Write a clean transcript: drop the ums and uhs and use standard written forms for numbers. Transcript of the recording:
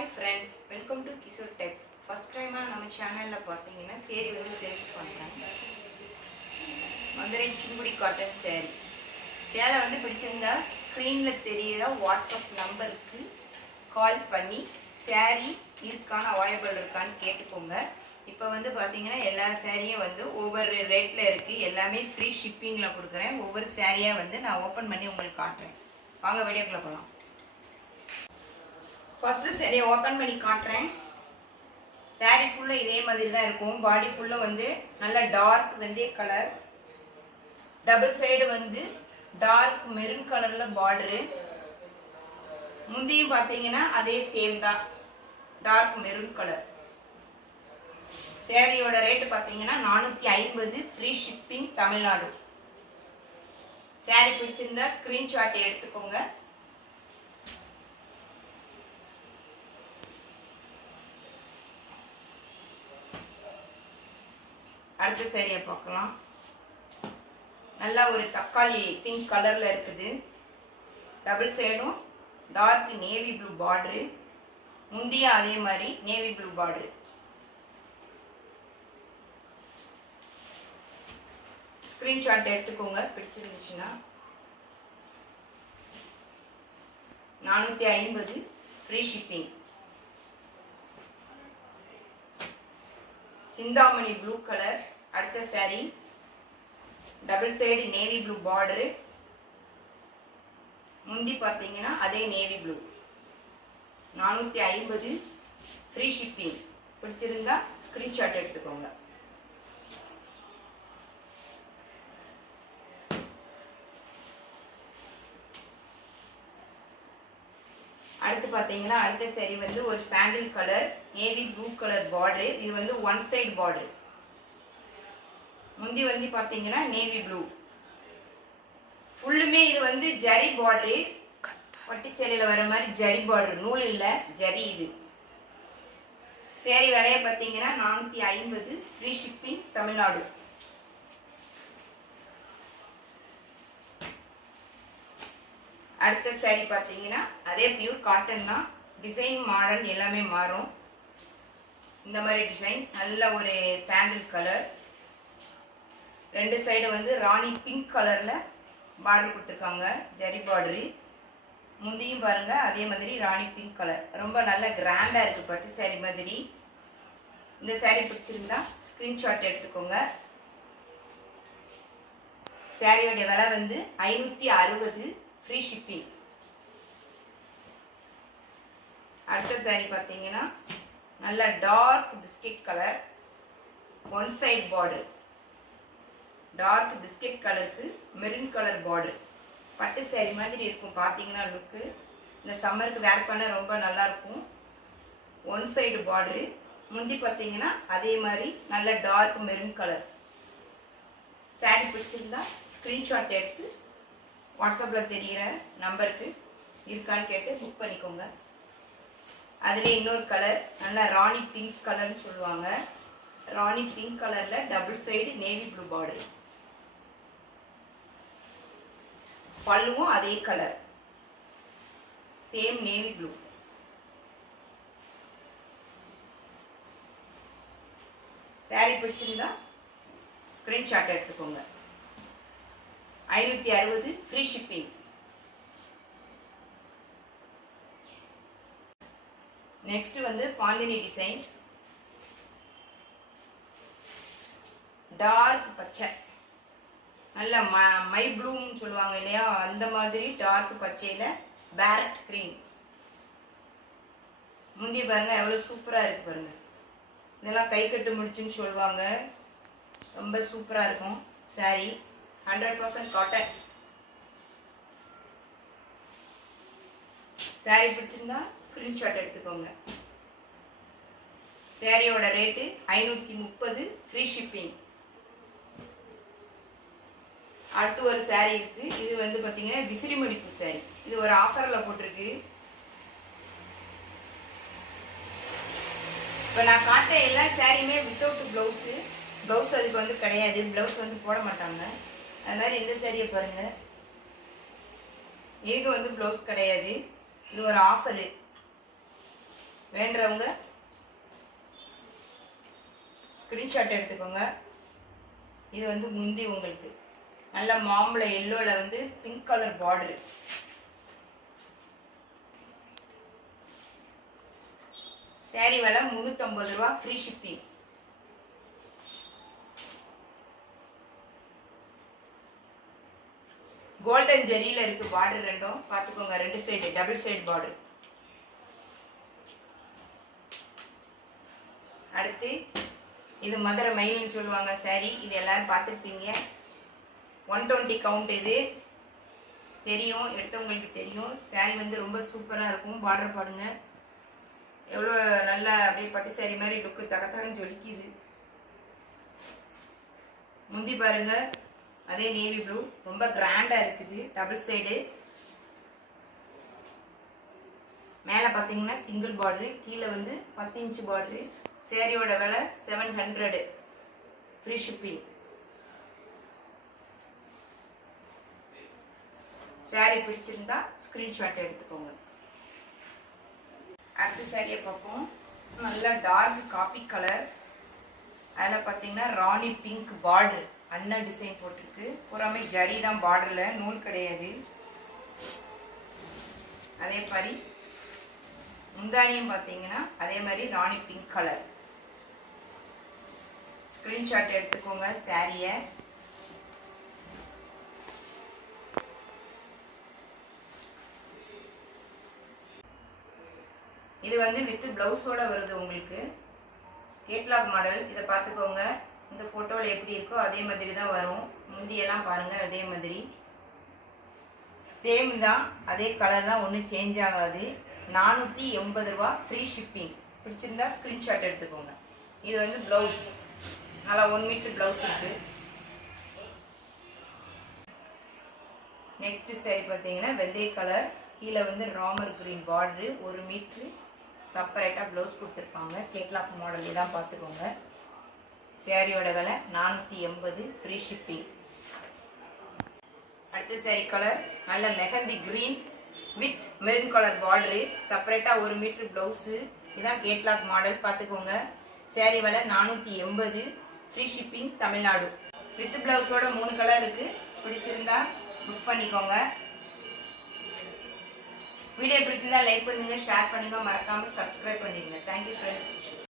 Hi friends, welcome to Kishore Text. First time நம்ம சேனல்ல பார்த்தீங்கன்னா சேரி வந்து சேல்ஸ் பண்றேன். மதுரை சிங்குடி காட்டன் சேரி. சேலை வந்து பிடிச்சிருந்தா ஸ்க்ரீன்ல தெரியுற வாட்ஸ்அப் நம்பருக்கு கால் பண்ணி சேரி இருக்கான அவைலபிள் இருக்கான்னு கேட்டுக்கோங்க. இப்போ வந்து பார்த்தீங்கன்னா எல்லா சேரீயும் வந்து ஒவ்வொரு ரேட்டில் இருக்குது. எல்லாமே ஃப்ரீ ஷிப்பிங்கில் கொடுக்குறேன். ஒவ்வொரு சேரீயாக வந்து நான் ஓப்பன் பண்ணி உங்களுக்கு காட்டுறேன். வாங்க வீடியோக்குள்ளே போகலாம். ஃபஸ்ட்டு சேரீயை ஓப்பன் பண்ணி காட்டுறேன். சேரீ ஃபுல்லாக இதே மாதிரி தான் இருக்கும். பாடி ஃபுல்லாக வந்து நல்ல டார்க் வெந்தய கலர், டபுள் சைடு வந்து டார்க் மெரூன் கலரில் பார்டரு. முந்தியும் பார்த்தீங்கன்னா அதே சேம் தான், டார்க் மெரூன் கலர். சேரீயோட ரேட்டு பார்த்தீங்கன்னா 450, ஃப்ரீ ஷிப்பிங் தமிழ்நாடு. சேரீ பிடிச்சிருந்தா ஸ்க்ரீன்ஷாட் எடுத்துக்கோங்க. அடுத்த சேரீயை பார்க்கலாம். நல்லா ஒரு தக்காளி பிங்க் கலரில் இருக்குது. டபுள் சைடும் டார்க் நேவி ப்ளூ பார்டரு. முந்தியும் அதே மாதிரி நேவி ப்ளூ பார்டரு. ஸ்க்ரீன்ஷாட் எடுத்துக்கோங்க பிடிச்சிருந்துச்சுன்னா. 450, free shipping. Chintamani blue colour. அடுத்த sari double side navy blue border. முந்தி பார்த்தீங்கன்னா அதே நேவி ப்ளூ. 450, free shipping. பிடிச்சிருந்தா ஸ்க்ரீன்ஷாட் எடுத்துக்கோங்க. அடுத்து பார்த்தீங்கன்னா அடுத்த சேரீ வந்து ஒரு sandal colour, navy blue colour border. இது வந்து ஒன் சைடு பார்டரு. முந்தி வந்து பார்த்தீங்கன்னா நேவி ப்ளூ. ஃபுல்லுமே இது வந்து ஜரி பார்டரு. பட்டுச்சேலையில் வர மாதிரி ஜரி பார்டரு, நூல் இல்லை ஜரி. இது சேரீ விலையை பார்த்தீங்கன்னா 450, ஃப்ரீ ஷிப்பிங் தமிழ்நாடு. அடுத்த சேரீ பார்த்தீங்கன்னா அதே பியூர் காட்டன் தான். டிசைன் மாடல் எல்லாமே மாறும். இந்த மாதிரி டிசைன் நல்ல ஒரு சாண்டில் கலர். ரெண்டு சைடு வந்து ராணி பிங்க் கலரில் பார்டர் கொடுத்துருக்காங்க, ஜரி பார்டரு. முந்தியும் பாருங்கள் அதே மாதிரி ராணி பிங்க் கலர். ரொம்ப நல்ல கிராண்டாக இருக்குது பட்டு சேரீ மாதிரி. இந்த சேரீ பிடிச்சிருந்தா ஸ்க்ரீன்ஷாட் எடுத்துக்கோங்க. சேரீயோடைய விலை வந்து 560, ஃப்ரீ ஷிப்பிங். அடுத்த சேரீ பார்த்தீங்கன்னா நல்ல dark biscuit colour, one side border. Dark biscuit கலருக்கு மெரூன் கலர் பார்டர். பட்டு சேரீ மாதிரி இருக்கும் பார்த்தீங்கன்னா லுக்கு. இந்த சம்மருக்கு வேர் பண்ண ரொம்ப நல்லாயிருக்கும். One side border. முந்தி பார்த்தீங்கன்னா அதே மாதிரி நல்ல டார்க் மெரூன் கலர். சேரீ பிடிச்சிருந்தா ஸ்க்ரீன்ஷாட் எடுத்து வாட்ஸ்அப்பில் தெரிகிற நம்பருக்கு இருக்கான்னு கேட்டு புக் பண்ணிக்கோங்க. அதில் இன்னொரு கலர் நல்லா ராணி பிங்க் கலர்னு சொல்லுவாங்க. ராணி பிங்க் கலரில் double side navy blue border. பல்லுவும் அதே கலர், சேம் நேவி ப்ளூ. சேரீ பிடிச்சிருந்தா ஸ்க்ரீன்ஷாட் எடுத்துக்கோங்க. 560, ஃப்ரீ ஷிப்பிங். நெக்ஸ்ட் வந்து பாந்தினி டிசைன். டார்க் பச்சை, நல்ல மை ப்ளூன்னு சொல்லுவாங்க இல்லையா, அந்த மாதிரி டார்க் பச்சையில் பேரட் கிரீன். முந்தி பாருங்க எவ்வளோ சூப்பராக இருக்கு பாருங்க. இதெல்லாம் கை கட்டு முடிச்சுன்னு சொல்லுவாங்க. ரொம்ப சூப்பராக இருக்கும் சாரீ. 100% காட்டன். சாரீ பிடிச்சிருந்தா ஸ்க்ரீன்ஷாட் எடுத்துக்கோங்க. சாரியோட ரேட்டு 530, ஃப்ரீ ஷிப்பிங். அடுத்து ஒரு சாரீ இருக்கு. இது வந்து பார்த்தீங்கன்னா விசிறி மடிப்பு சாரீ. இது ஒரு ஆஃபரில் போட்டிருக்கு. இப்போ நான் காட்ட எல்லா சாரியுமே வித்தவுட் ப்ளவுஸு. ப்ளவுஸ் அதுக்கு வந்து கிடையாது, ப்ளவுஸ் வந்து போட மாட்டாங்க. அது மாதிரி இந்த சாரியை பாருங்கள், இதுக்கு வந்து ப்ளவுஸ் கிடையாது. இது ஒரு ஆஃபரு. வேண்டவங்க ஸ்கிரீன்ஷாட் எடுத்துக்கோங்க. இது வந்து முந்தி உங்களுக்கு நல்ல மாம்பழ எல்லோவில் வந்து பிங்க் கலர் பார்டரு. சாரி விலை 350 ரூபா, ஃப்ரீ ஷிப்பிங். கோல்டன் ஜெரியில் இருக்கு பார்டர் ரெண்டும் பார்த்துக்கோங்க. 2 சைடு டபுள் சைடு பார்டர். அடுத்து இது மதுரை மயில்னு சொல்லுவாங்க சாரி. இது எல்லாரும் பார்த்துருப்பீங்க. 120 கவுண்ட். இது தெரியும், எடுத்தவங்களுக்கு தெரியும். சாரி வந்து ரொம்ப சூப்பராக இருக்கும். பார்டர் பாருங்க எவ்வளோ நல்லா அப்படியே பட்டு சாரி மாதிரி லுக்கு தகத்தகன்னு ஜொலிக்குது. முந்தி பாருங்க அதே நேவி ப்ளூ, ரொம்ப கிராண்டாக இருக்குது. Double side. மேலே பார்த்தீங்கன்னா சிங்கிள் பார்டரு, கீழே வந்து 10 இன்ச்சு பார்டரு. சேரீயோட விலை 700, ஃப்ரீ ஷிப்பிங். சாரி பிடிச்சிருந்தா ஸ்க்ரீன்ஷாட் எடுத்துக்கோங்க. அடுத்த சாரியை பார்ப்போம். நல்லா டார்க் காப்பி கலர். அதில் பார்த்தீங்கன்னா ராணி பிங்க் பார்டர், அண்ணா டிசைன் போட்டிருக்கு. புறாமே ஜரி தான் பார்டரில், நூல் கிடையாது. அதே மாதிரி முந்தானியும் பார்த்தீங்கன்னா அதே மாதிரி ராணி பிங்க் கலர். ஸ்க்ரீன்ஷாட் எடுத்துக்கோங்க சாரியை. இது வந்து வித் பிளவுஸோட வருது உங்களுக்கு. Catalogue model. இதை பார்த்துக்கோங்க. இந்த ஃபோட்டோவில் எப்படி இருக்கோ அதே மாதிரி தான் வரும். முந்தியெல்லாம் பாருங்கள் அதே மாதிரி சேம் தான், அதே கலர் தான், ஒன்றும் சேஞ்ச் ஆகாது. 480 ரூபா, ஃப்ரீ ஷிப்பிங். பிடிச்சிருந்தா ஸ்க்ரீன்ஷாட் எடுத்துக்கோங்க. இது வந்து ப்ளவுஸ், நல்லா 1 மீட்டர் ப்ளவுஸ் இருக்குது. நெக்ஸ்ட் சாரி பார்த்தீங்கன்னா வெந்தய கலர். கீழே வந்து ராமர் கிரீன் பார்டரு, 1 மீட்ரு செப்பரேட்டாக ப்ளவுஸ் கொடுத்துருப்பாங்க. கேட்லாக் மாடல் தான் பார்த்துக்கோங்க. சாரியோட விலை 480, ஃப்ரீ ஷிப்பிங். அடுத்த சாரி கலர் நல்ல mehndi green with maroon colour border, செப்பரேட்டாக 1 மீட்டர் ப்ளவுஸு. இதுதான் கேட்லாக் மாடல் பார்த்துக்கோங்க. சாரி விலை 480, ஃப்ரீ ஷிப்பிங், தமிழ்நாடு. வித் ப்ளவுஸோட 3 கலர் இருக்குது. பிடிச்சிருந்தா புக் பண்ணிக்கோங்க. வீடியோ பிடிச்சிருந்தா லைக் பண்ணுங்கள், ஷேர் பண்ணுங்கள், மறக்காமல் சப்ஸ்கிரைப் பண்ணிடுங்க. Thank you friends.